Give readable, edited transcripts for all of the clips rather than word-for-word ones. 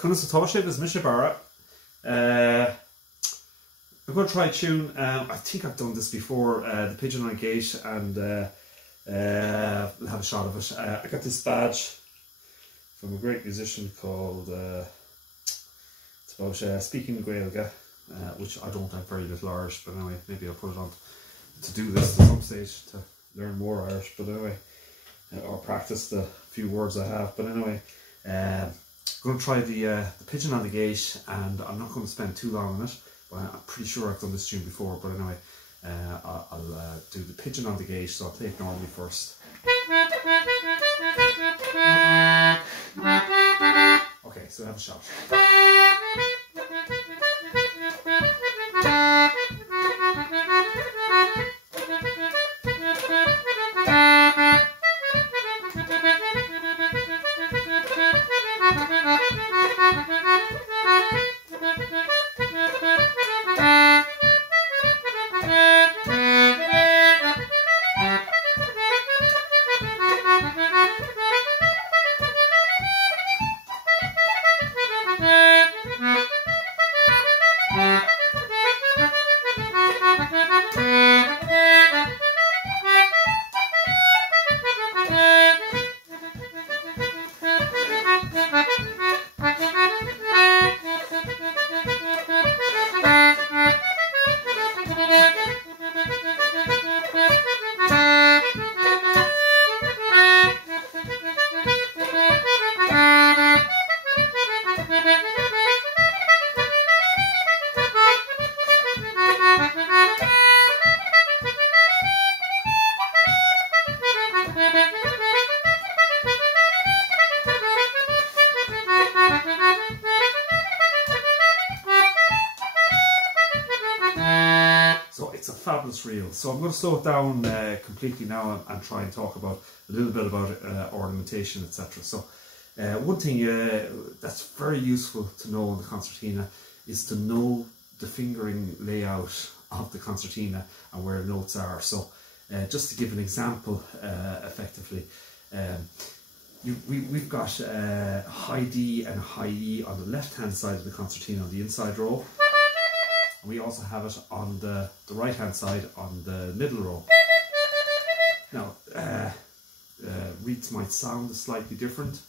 Concertina is Mishabara. I'm going to try a tune. I think I've done this before, the Pigeon on a Gate, and we'll have a shot of it. I got this badge from a great musician called, it's about speaking Gaeilge, which I don't have very little Irish, but anyway, maybe I'll put it on to do this at some stage, to learn more Irish, but anyway, or practice the few words I have. But anyway, I'm going to try the Pigeon on the Gate, and I'm not going to spend too long on it. Well, I'm pretty sure I've done this tune before, but anyway, I'll do the Pigeon on the Gate, so I'll play it normally first. Okay, so have a shot. Fabulous reel. So I'm going to slow it down completely now and try and talk about a little bit about ornamentation, etc. So one thing that's very useful to know in the concertina is to know the fingering layout of the concertina and where notes are. So just to give an example, effectively, we've got high D and high E on the left hand side of the concertina on the inside row. We also have it on the right hand side on the middle row. Now, reeds might sound slightly different,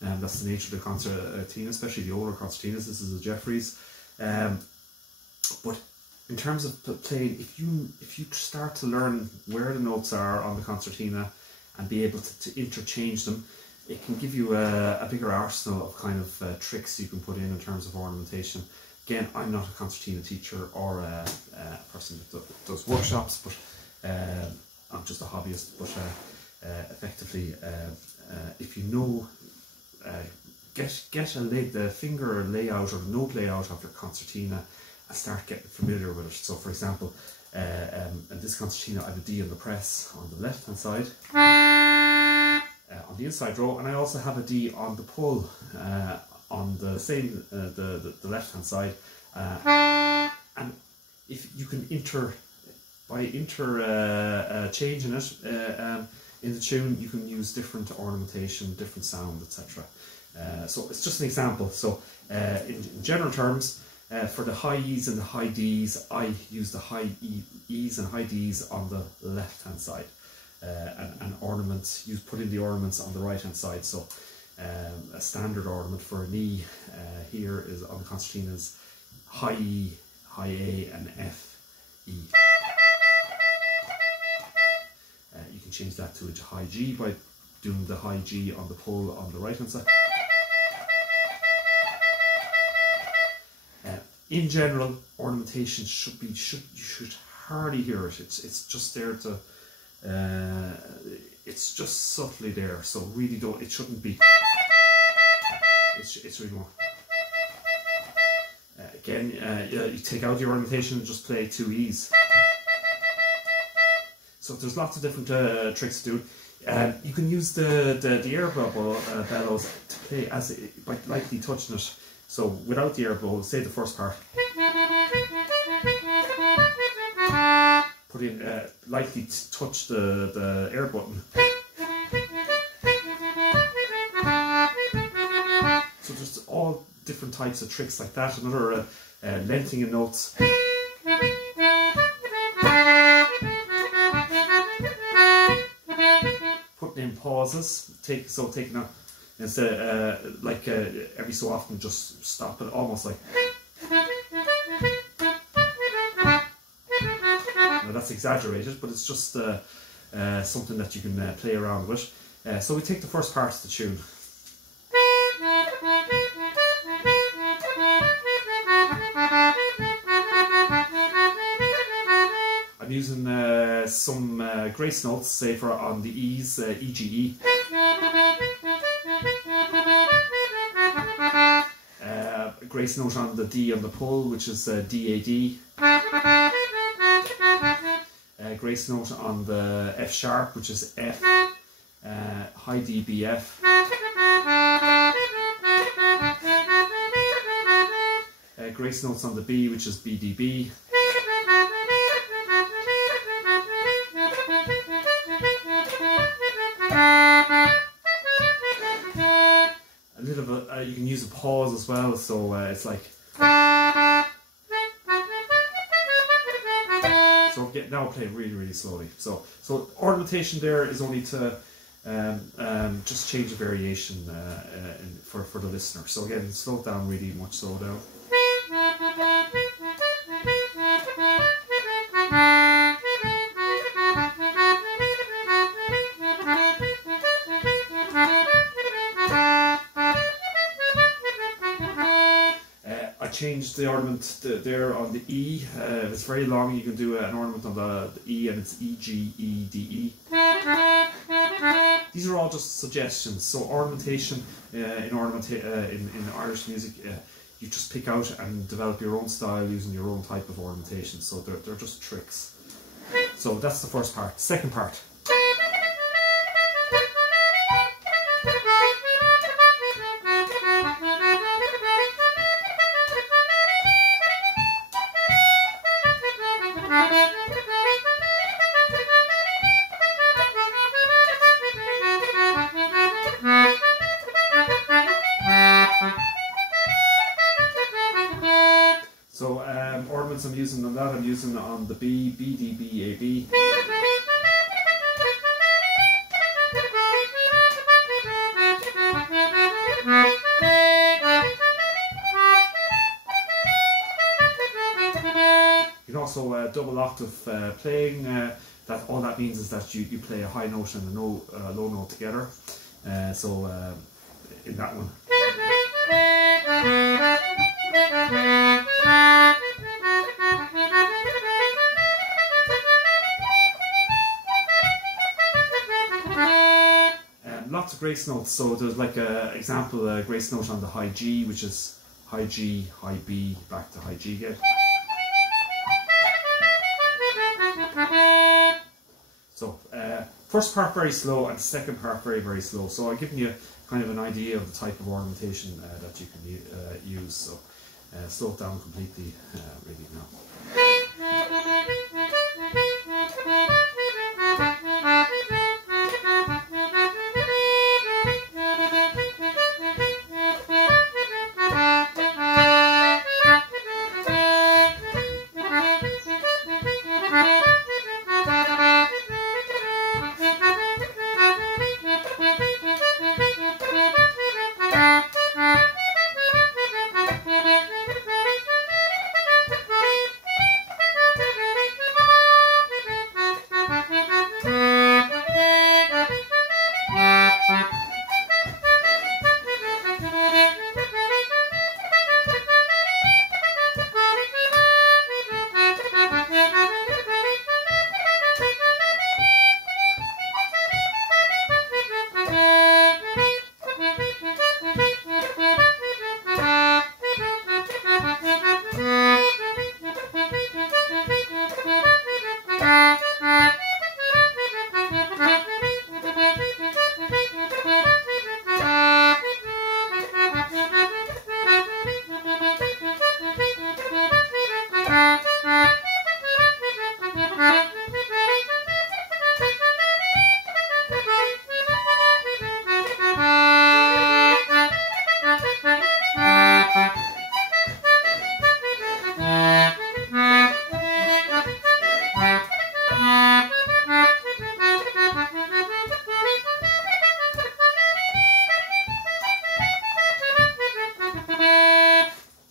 and that's the nature of the concertina, especially the older concertinas. This is a Jeffries. But in terms of playing, if you start to learn where the notes are on the concertina and be able to interchange them, it can give you a bigger arsenal of kind of tricks you can put in terms of ornamentation. Again, I'm not a concertina teacher or a person that does workshops, but I'm just a hobbyist. But effectively, if you know, get the finger layout or the note layout of your concertina and start getting familiar with it. So, for example, in this concertina, I have a D on the press on the left hand side, on the inside row, and I also have a D on the pull. On the same the left hand side, and if you can changing it in the tune, you can use different ornamentation, different sound, etc. So it's just an example. So in general terms, for the high E's and the high D's, I use the high E's and high D's on the left hand side, and ornaments, you put in the ornaments on the right hand side. So a standard ornament for an E here is on the concertina is high E, high A, and F, E. You can change that to a high G by doing the high G on the pull on the right hand side. In general, ornamentation you should hardly hear it. It's just there to. It's just subtly there, so really don't. It shouldn't be. It's really more. Again, you take out your ornamentation and just play two E's. So there's lots of different tricks to do. You can use the air bubble bellows to play by lightly touching it. So without the air bubble, say the first part. Put in lightly touch the air button. So just all different types of tricks like that. Another lengthening of notes. Putting in pauses, taking a, instead like every so often just stop it, almost like. Now that's exaggerated, but it's just something that you can play around with. So we take the first part of the tune. I'm using some grace notes, say for on the E's, E, G, E. A grace note on the D on the pull, which is D, A, D. Grace note on the F sharp, which is F. High D, B, F. Grace notes on the B, which is B, D, B. A little bit, you can use a pause as well, so it's like. So now I'll play really, really slowly. So ornamentation there is only to just change the variation for the listener. So again, slow it down really much, slow down. I changed the ornament there on the E. If it's very long, you can do an ornament on the E, and it's E, G, E, D, E. These are all just suggestions. So ornamentation in Irish music, you just pick out and develop your own style using your own type of ornamentation. So they're just tricks. So that's the first part. Second part. So ornaments I'm using on that, I'm using on the B, B, D, B, A, B. You can also double octave playing. That all that means is that you play a high note and a low note together. So in that one. Lots of grace notes. So there's like an example grace note on the high G, which is high G, high B, back to high G again. So first part very slow and second part very, very slow. So I'm giving you kind of an idea of the type of ornamentation that you can use. So slow it down completely really now.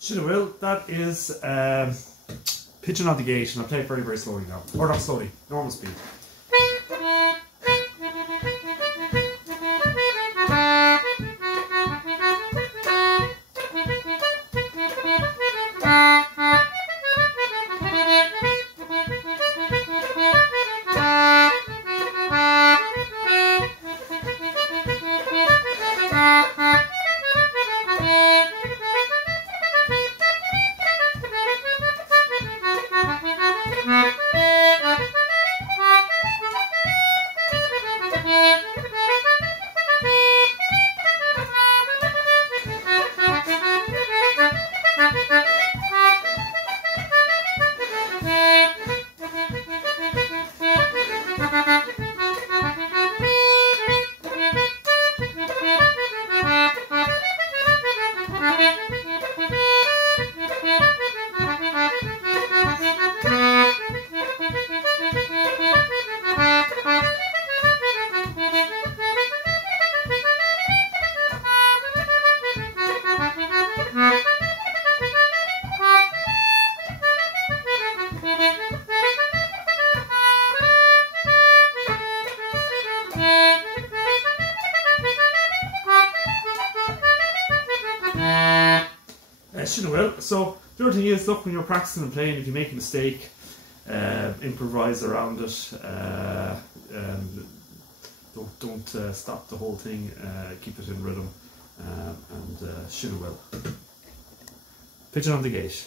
Should I will. That is Pigeon on the Gate, and I'll play it very, very slowly now. Or not slowly, normal speed. So the other thing is, look, when you're practicing and playing, if you make a mistake, improvise around it. Don't stop the whole thing. Keep it in rhythm, and should well. Pigeon on the Gate.